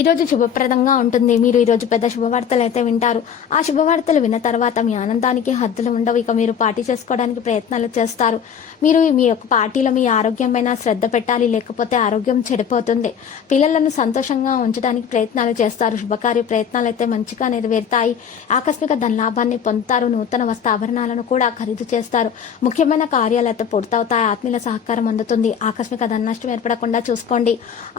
ఈరోజు శుభప్రదంగా ఉంటుంది. మీరు ఈరోజు పెద్ద శుభవార్తలు అయితే వింటారు. ఆ శుభవార్తలు విన్న తర్వాత మీ ఆనందానికి హద్దులు ఉండవు. ఇక మీరు పార్టీ చేసుకోవడానికి ప్రయత్నాలు చేస్తారు. మీరు మీ యొక్క పార్టీలో మీ ఆరోగ్యం పైన శ్రద్ధ పెట్టాలి లేకపోతే ఆరోగ్యం చెడిపోతుంది. పిల్లలను సంతోషంగా ఉంచడానికి ప్రయత్నాలు చేస్తారు. శుభకార్య ప్రయత్నాలు అయితే మంచిగా నెరవేరుతాయి. ఆకస్మిక ధనలాభాన్ని పొందుతారు. నూతన వస్త్రాభరణాలను కూడా ఖరీదు చేస్తారు. ముఖ్యమైన కార్యాలు అయితే పూర్తవుతాయి. ఆత్మీయుల సహకారం అందుతుంది. ఆకస్మిక ధన నష్టం ఏర్పడకుండా చూసుకోండి.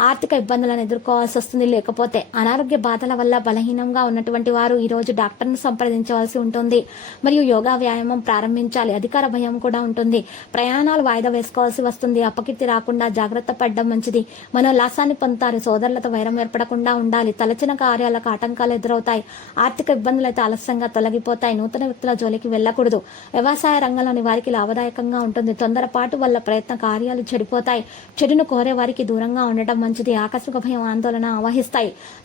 ఆర్థిక ఇబ్బందులను ఎదుర్కోవాల్సి వస్తుంది. లేకపోతే అనారోగ్య బాధల వల్ల బలహీనంగా ఉన్నటువంటి వారు ఈరోజు డాక్టర్ను సంప్రదించవలసి ఉంటుంది. మరియు యోగా వ్యాయామం ప్రారంభించాలి. అధికార భయం కూడా ఉంటుంది. ప్రయాణాలు వాయిదా వేసుకోవాల్సి వస్తుంది. అపకీర్తి రాకుండా జాగ్రత్త పడడం మంచిది. మనోల్లాసాన్ని పొందుతారు. సోదరులతో వైరం ఏర్పడకుండా ఉండాలి. తలచిన కార్యాలకు ఆటంకాలు ఎదురవుతాయి. ఆర్థిక ఇబ్బందులు అయితే ఆలస్యంగా తొలగిపోతాయి. నూతన వ్యక్తుల జోలికి వెళ్ళకూడదు. వ్యవసాయ రంగంలోని వారికి లాభదాయకంగా ఉంటుంది. తొందరపాటు వల్ల ప్రయత్న కార్యాలు చెడిపోతాయి. చెడును కోరే వారికి దూరంగా ఉండటం మంచిది. ఆకస్మిక భయం ఆందోళన ఆవహిస్తాయి.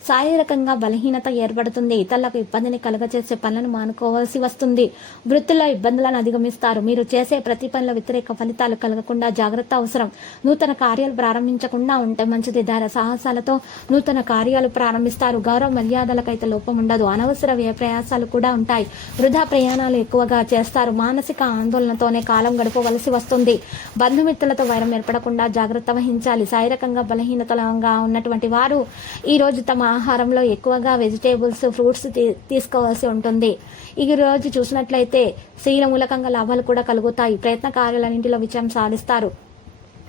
శారీరకంగా బలహీనత ఏర్పడుతుంది. ఇతరులకు ఇబ్బందిని కలుగజేసే పనులను మానుకోవాల్సి వస్తుంది. వృత్తిలో ఇబ్బందులను అధిగమిస్తారు. మీరు చేసే ప్రతి పనిలో వ్యతిరేక ఫలితాలు కలగకుండా జాగ్రత్త అవసరం. నూతన కార్యాలు ప్రారంభించకుండా ఉంటే మంచిది. ధర సాహసాలతో నూతన కార్యాలు ప్రారంభిస్తారు. గౌరవ మర్యాదలకైతే లోపం ఉండదు. అనవసర వ్యయ ప్రయాసాలు కూడా ఉంటాయి. వృధా ప్రయాణాలు ఎక్కువగా చేస్తారు. మానసిక ఆందోళనతోనే కాలం గడపవలసి వస్తుంది. బంధుమిత్రులతో వైరం ఏర్పడకుండా జాగ్రత్త వహించాలి. శారీరకంగా బలహీనతలంగా ఉన్నటువంటి వారు ఈ రోజు తమ ఆహారంలో ఎక్కువగా వెజిటేబుల్స్ ఫ్రూట్స్ తీ- తీసుకోవాల్సి ఉంటుంది. ఈ రోజు చూసినట్లయితే స్త్రీల మూలకంగా లాభాలు కూడా కలుగుతాయి. ప్రయత్న కార్యాలన్నింటిలో విజయం సాధిస్తారు.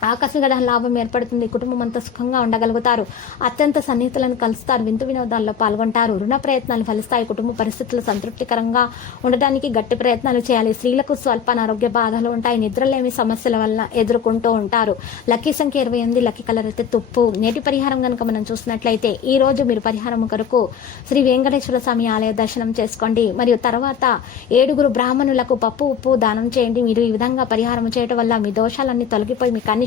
ఆకస్మిక లాభం ఏర్పడుతుంది. కుటుంబం అంతా సుఖంగా ఉండగలుగుతారు. అత్యంత సన్నిహితులను కలుస్తారు. వింతు వినోదాల్లో పాల్గొంటారు. రుణ ప్రయత్నాలు ఫలిస్తాయి. కుటుంబ పరిస్థితులు సంతృప్తికరంగా ఉండడానికి గట్టి ప్రయత్నాలు చేయాలి. స్త్రీలకు స్వల్ప అనారోగ్య బాధలు ఉంటాయి. నిద్రలేమి సమస్యల వల్ల ఎదుర్కొంటూ ఉంటారు. లక్కీ సంఖ్య ఇరవై ఎనిమిది లక్కీ కలర్ అయితే తుప్పు. నేటి పరిహారం కనుక మనం చూసినట్లయితే ఈ రోజు మీరు పరిహారం కొరకు శ్రీ వెంకటేశ్వర స్వామి ఆలయ దర్శనం చేసుకోండి. మరియు తర్వాత ఏడుగురు బ్రాహ్మణులకు పప్పు ఉప్పు దానం చేయండి. మీరు ఈ విధంగా పరిహారం చేయడం వల్ల మీ దోషాలన్నీ తొలగిపోయి మీకు అన్ని